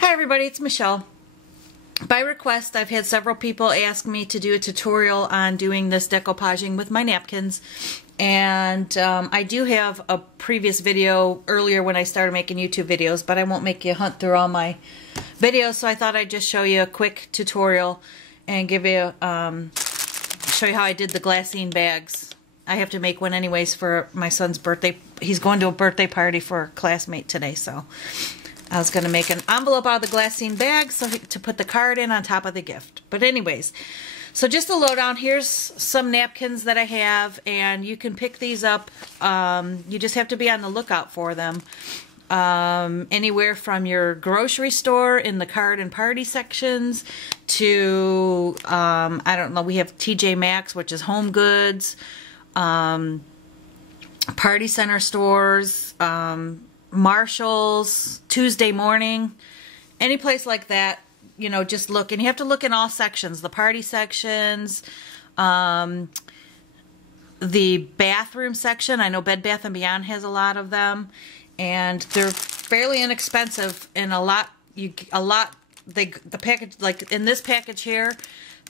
Hi everybody, it's Michelle. By request, I've had several people ask me to do a tutorial on doing this decoupaging with my napkins. And I do have a previous video earlier when I started making YouTube videos, but I won't make you hunt through all my videos, so I thought I'd just show you a quick tutorial and give you show you how I did the glassine bags. I have to make one anyways for my son's birthday. He's going to a birthday party for a classmate today, so I was going to make an envelope out of the glassine bag to put the card in on top of the gift. But anyways, so just a lowdown. Here's some napkins that I have, and you can pick these up. You just have to be on the lookout for them. Anywhere from your grocery store in the card and party sections to, I don't know, we have TJ Maxx, which is home goods, party center stores, Marshall's, Tuesday Morning, any place like that, you know, just look. And you have to look in all sections, the party sections, the bathroom section. I know Bed Bath & Beyond has a lot of them, and they're fairly inexpensive. And the package, like in this package here,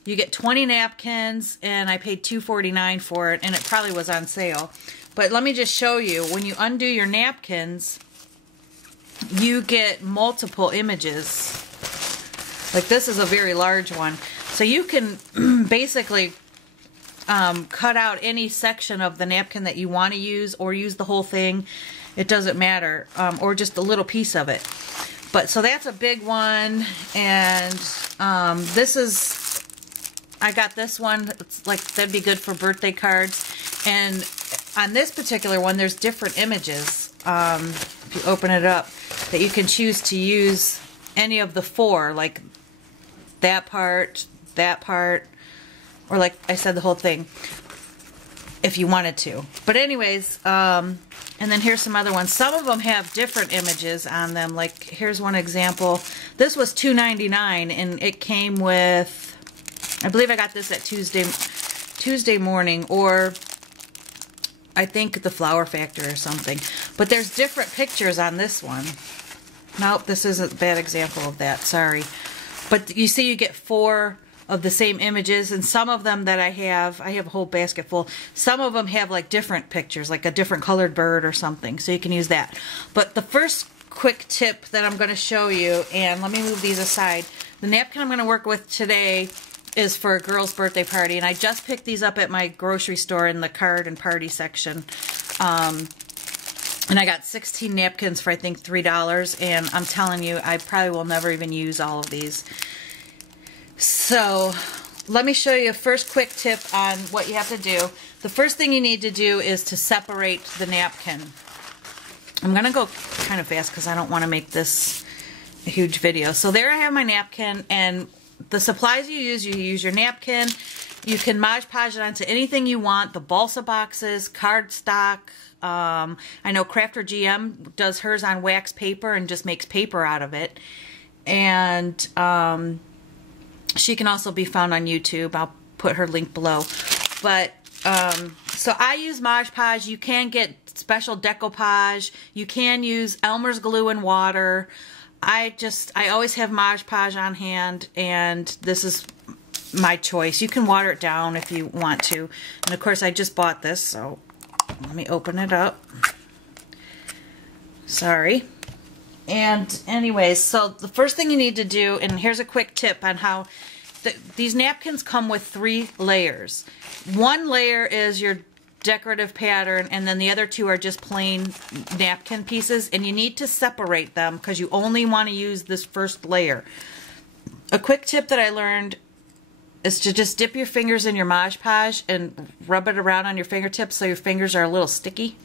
you get 20 napkins, and I paid $2.49 for it, and it probably was on sale. But let me just show you, when you undo your napkins, you get multiple images. Like this is a very large one. So you can basically cut out any section of the napkin that you want to use, or use the whole thing. It doesn't matter. Or just a little piece of it. But so that's a big one. And this is, I got this one. It's like, that'd be good for birthday cards. And on this particular one, there's different images. If you open it up, that you can choose to use any of the four, like that part, or like I said, the whole thing, if you wanted to. But anyways, and then here's some other ones. Some of them have different images on them. Like here's one example. This was $2.99, and it came with, I believe I got this at Tuesday Morning, or I think the Flower Factory or something. But there's different pictures on this one. Nope, this isn't a bad example of that, sorry. But you see, you get 4 of the same images, and some of them that I have a whole basket full. Some of them have like different pictures, like a different colored bird or something, so you can use that. But the first quick tip that I'm going to show you, and let me move these aside. The napkin I'm going to work with today is for a girl's birthday party, and I just picked these up at my grocery store in the card and party section. And I got 16 napkins for I think $3, and I'm telling you, I probably will never even use all of these. So let me show you a first quick tip on what you have to do. The first thing you need to do is to separate the napkin. I'm going to go kind of fast because I don't want to make this a huge video. So there I have my napkin, and the supplies you use your napkin. You can Mod Podge it onto anything you want. The balsa boxes, cardstock. I know Crafter GM does hers on wax paper and just makes paper out of it. And she can also be found on YouTube. I'll put her link below. But so I use Mod Podge. You can get special decoupage. You can use Elmer's glue and water. I always have Mod Podge on hand, and this is my choice. You can water it down if you want to. And of course I just bought this, so let me open it up. Sorry. And anyways, so the first thing you need to do, and here's a quick tip on how these napkins come with 3 layers. One layer is your decorative pattern, and then the other 2 are just plain napkin pieces, and you need to separate them because you only want to use this first layer. A quick tip that I learned is to just dip your fingers in your Mod Podge and rub it around on your fingertips so your fingers are a little sticky.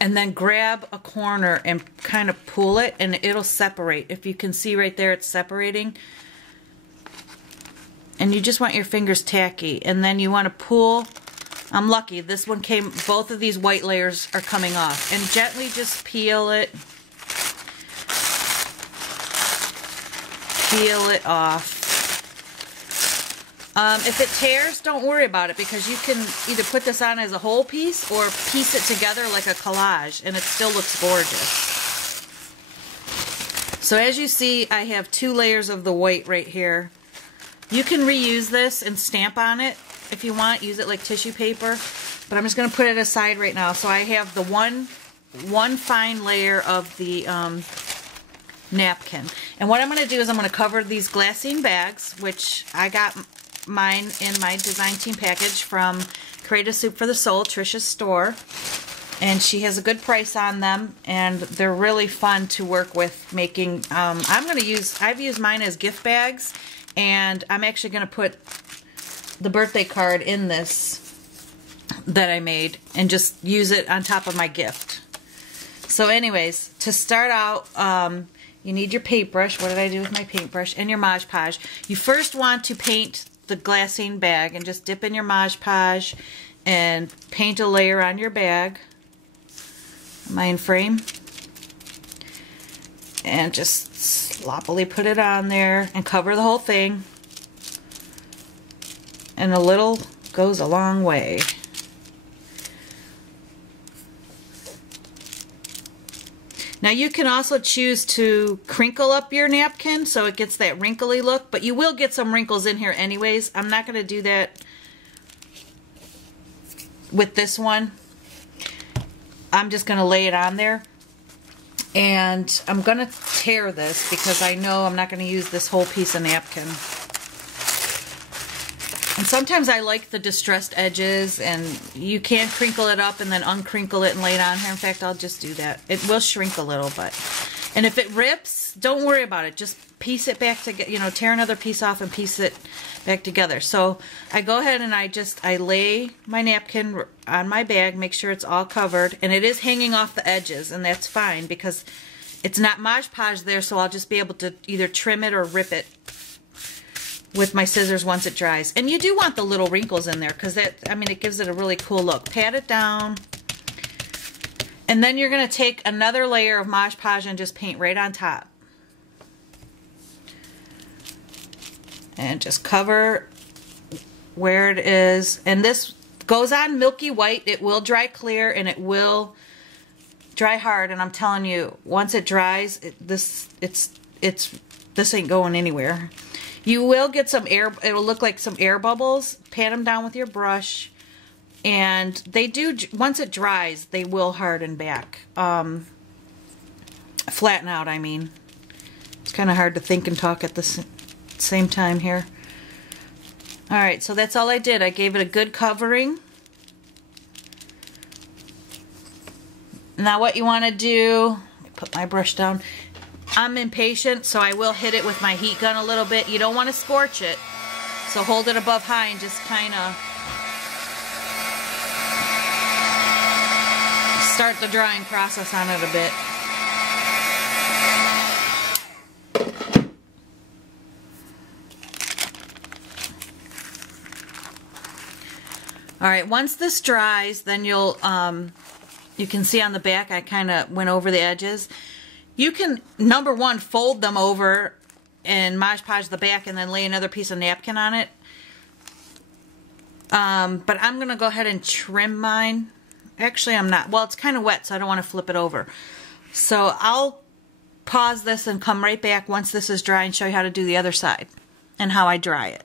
And then grab a corner and kind of pull it, and it'll separate. If you can see right there, it's separating. And you just want your fingers tacky. And then you want to pull. I'm lucky. This one came, both of these white layers are coming off. And gently just peel it. Peel it off. If it tears, don't worry about it, because you can either put this on as a whole piece or piece it together like a collage, and it still looks gorgeous. So as you see, I have 2 layers of the white right here. You can reuse this and stamp on it if you want, use it like tissue paper, but I'm just going to put it aside right now. So I have the one fine layer of the napkin. And what I'm going to do is I'm going to cover these glassine bags, which I got mine in my design team package from Creative Soup for the Soul, Trisha's store. And she has a good price on them, and they're really fun to work with making. I've used mine as gift bags, and I'm actually going to put the birthday card in this that I made and just use it on top of my gift. So anyways, to start out, you need your paintbrush. What did I do with my paintbrush? And your Mod Podge. You first want to paint the glassine bag and just dip in your Mod Podge and paint a layer on your bag. Mind frame, and just sloppily put it on there and cover the whole thing, and a little goes a long way. Now you can also choose to crinkle up your napkin so it gets that wrinkly look, but you will get some wrinkles in here anyways. I'm not going to do that with this one. I'm just going to lay it on there, and I'm going to tear this because I know I'm not going to use this whole piece of napkin. And sometimes I like the distressed edges, and you can crinkle it up and then uncrinkle it and lay it on here. In fact, I'll just do that. It will shrink a little, but... And if it rips, don't worry about it. Just piece it back together, you know, tear another piece off and piece it back together. So I go ahead and I lay my napkin on my bag, make sure it's all covered, and it is hanging off the edges, and that's fine because it's not Mod Podge there, so I'll just be able to either trim it or rip it with my scissors once it dries. And you do want the little wrinkles in there because that, I mean, it gives it a really cool look. Pat it down. And then you're going to take another layer of Mod Podge and just paint right on top. And just cover where it is. And this goes on milky white. It will dry clear and it will dry hard. And I'm telling you, once it dries, this ain't going anywhere. You will get some air. It'll look like some air bubbles. Pat them down with your brush. And they do, once it dries, they will harden back. Flatten out, I mean. It's kind of hard to think and talk at the same time here. Alright, so that's all I did. I gave it a good covering. Now what you want to do, let me put my brush down. I'm impatient, so I will hit it with my heat gun a little bit. You don't want to scorch it. So hold it above high and just kind of start the drying process on it a bit. Alright, once this dries, then you'll, you can see on the back I kind of went over the edges. You can, number one, fold them over and Mod Podge the back and then lay another piece of napkin on it. But I'm going to go ahead and trim mine. Actually, I'm not. Well, it's kind of wet, so I don't want to flip it over. So I'll pause this and come right back once this is dry and show you how to do the other side and how I dry it.